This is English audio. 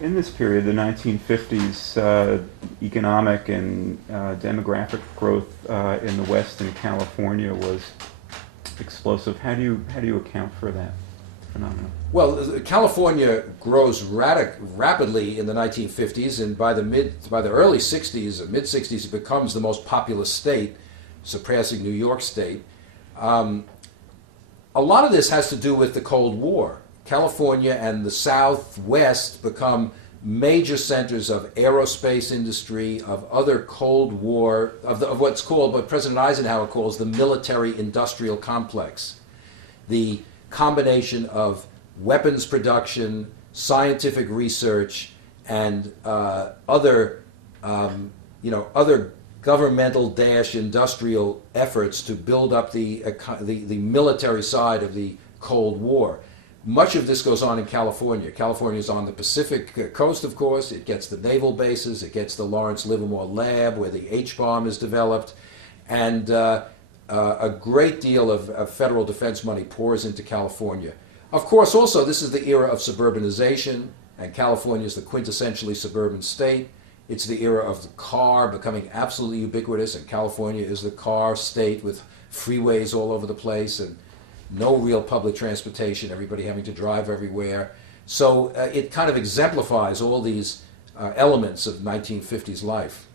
In this period, the 1950s, economic and demographic growth in the West and California was explosive. How do you account for that phenomenon? Well, California grows rapidly in the 1950s, and by the early 60s, mid 60s, it becomes the most populous state, surpassing New York State. A lot of this has to do with the Cold War. California and the Southwest become major centers of aerospace industry, of other Cold War, of what's called, what President Eisenhower calls the military-industrial complex. The combination of weapons production, scientific research, and other governmental-industrial efforts to build up the military side of the Cold War. Much of this goes on in California. California is on the Pacific coast, of course. It gets the naval bases. It gets the Lawrence Livermore Lab, where the H-bomb is developed. And a great deal of federal defense money pours into California. Of course, also, this is the era of suburbanization, and California is the quintessentially suburban state. It's the era of the car becoming absolutely ubiquitous, and California is the car state with freeways all over the place and no real public transportation, everybody having to drive everywhere. So it kind of exemplifies all these elements of 1950s life.